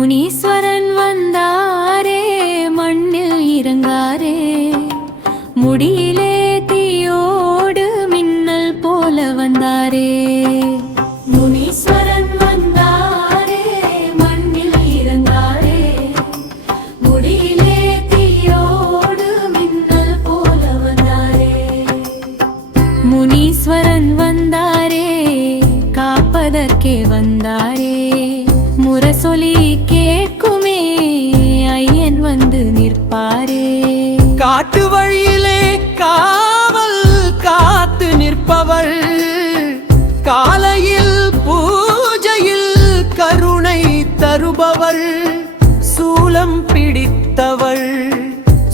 முனீஸ்வரன் வந்தாரே மண்ணில் இறங்காரே முடியிலே தீயோடு மின்னல் போல வந்தாரே. முனீஸ்வரன் வந்தாரே மண்ணில் இறங்காரே முடியிலே தீயோடு மின்னல் போல வந்தாரே. முனீஸ்வரன் வந்தாரே காப்பதற்கே வந்தாரே முரசொலி கேட்குமே ஐயன் வந்து நிற்பாரே. காட்டு வழியிலே காவல் காத்து நிற்பவள் காலையில் பூஜையில் கருணை தருபவள் சூலம் பிடித்தவள்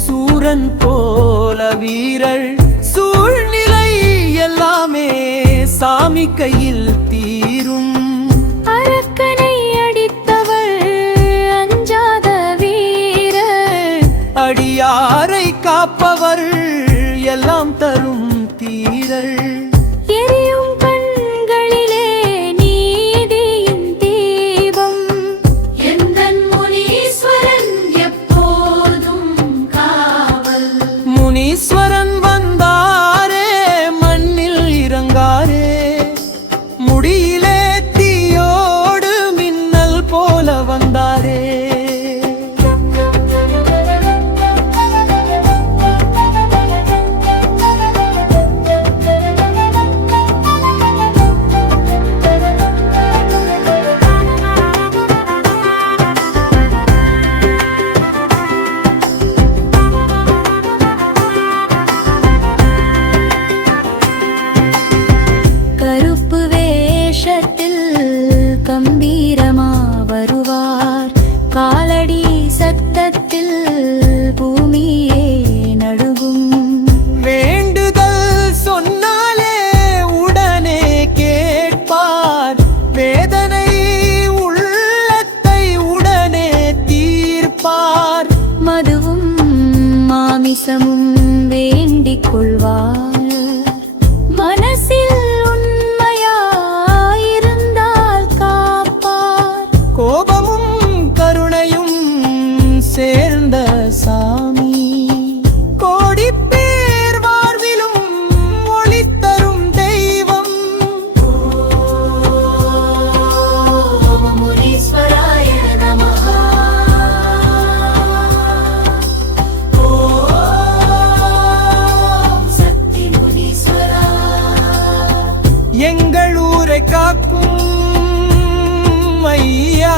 சூரன் போல வீரள் சூழ்நிலை எல்லாமே சாமி கையில் தீரும். அரக்கனை அடித்தவள் அஞ்சாத வீரர் அடியாரை காப்பவர் எல்லாம் தரும் தீரள். எரியும் கண்களிலே நீதியின் தீபம் எந்தன் முனீஸ்வரன் எப்போதும் காவல். முனீஸ்வரன் வந்தாரே மண்ணில் இறங்காரே முடியிலே தீயோடு மின்னல் போல வந்தாரே. கருப்பு வேஷத்தில் கம்பீரமா வருவார் காலடி சத்தத்தில் பூமியே நடுகும். வேண்டுதல் சொன்னாலே உடனே கேட்பார் வேதனை உள்ளத்தை உடனே தீர்ப்பார். மதுவும் மாமிசமும் வேண்டிக் கொள்வார் மனசில் உண்மையாயிருந்தால் காப்பார். கோபமும் கருணையும் சேர்ந்த சாமி கோடி பேர் வாழ்விலும் ஒளி தரும் தெய்வம். ஓம் முனீஸ்வராய நமஹ. ஓம் சக்தி முனீஸ்வரா. எங்கள் ஊரை காக்கும் ஐயா